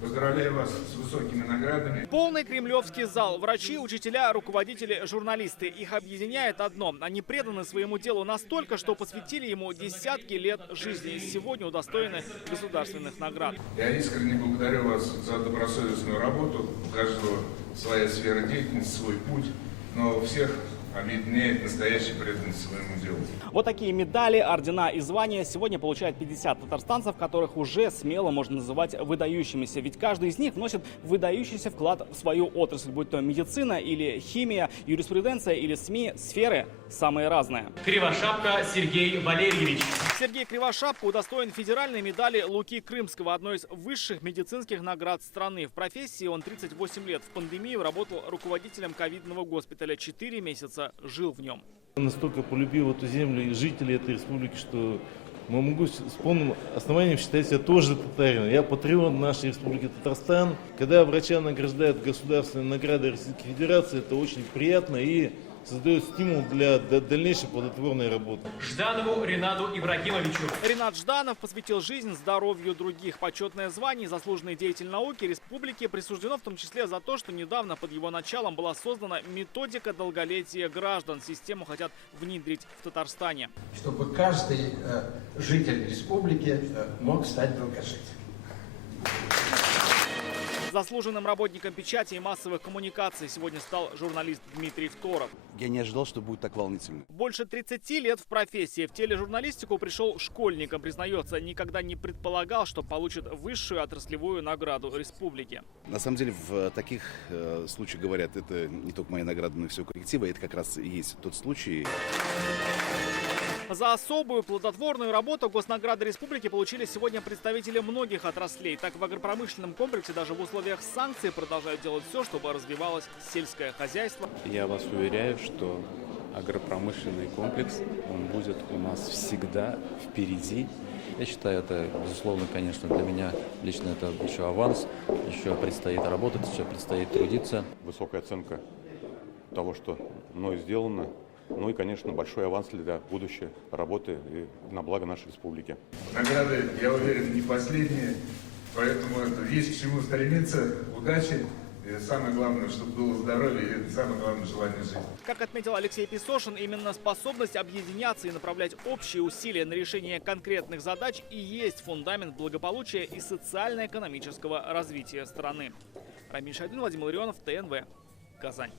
Поздравляю вас с высокими наградами. Полный кремлевский зал. Врачи, учителя, руководители, журналисты. Их объединяет одно. Они преданы своему делу настолько, что посвятили ему десятки лет жизни. И сегодня удостоены государственных наград. Я искренне благодарю вас за добросовестную работу. У каждого своя сфера деятельности, свой путь. Но всех объединяет настоящая преданность своему делу. Вот такие медали, ордена и звания сегодня получают 50 татарстанцев, которых уже смело можно называть выдающимися. Ведь каждый из них вносит выдающийся вклад в свою отрасль, будь то медицина или химия, юриспруденция или СМИ, сферы самые разные. Кривошапка Сергей Валерьевич. Сергей Кривошапка удостоен федеральной медали Луки Крымского, одной из высших медицинских наград страны. В профессии он 38 лет. В пандемию работал руководителем ковидного госпиталя. 4 месяца жил в нем. Настолько полюбил эту землю и жителей этой республики, что могу с полным основанием считать себя тоже татарином. Я патриот нашей республики Татарстан. Когда врача награждают государственной наградой Российской Федерации, это очень приятно и создает стимул для дальнейшей плодотворной работы. Жданову Ринату Ибрагимовичу. Ринат Жданов посвятил жизнь здоровью других. Почетное звание «Заслуженный деятель науки» республики присуждено в том числе за то, что недавно под его началом была создана методика долголетия граждан. Систему хотят внедрить в Татарстане. Чтобы каждый житель республики мог стать долгожителем. Заслуженным работником печати и массовых коммуникаций сегодня стал журналист Дмитрий Второв. Я не ожидал, что будет так волнительно. Больше 30 лет в профессии. В тележурналистику пришел школьником, признается, никогда не предполагал, что получит высшую отраслевую награду республики. На самом деле в таких случаях говорят, это не только моя награда, но и всего коллектива. Это как раз и есть тот случай. За особую плодотворную работу госнаграды республики получили сегодня представители многих отраслей. Так, в агропромышленном комплексе даже в условиях санкций продолжают делать все, чтобы развивалось сельское хозяйство. Я вас уверяю, что агропромышленный комплекс, он будет у нас всегда впереди. Я считаю, это, безусловно, конечно, для меня лично это еще аванс, еще предстоит работать, еще предстоит трудиться. Высокая оценка того, что мной сделано. Ну и, конечно, большой аванс для будущей работы и на благо нашей республики. Награды, я уверен, не последние, поэтому есть к чему стремиться. Удачи. И самое главное, чтобы было здоровье, и самое главное, желание жить. Как отметил Алексей Песошин, именно способность объединяться и направлять общие усилия на решение конкретных задач и есть фундамент благополучия и социально-экономического развития страны. Рамиль Шайдин, Владимир Ларионов, ТНВ, Казань.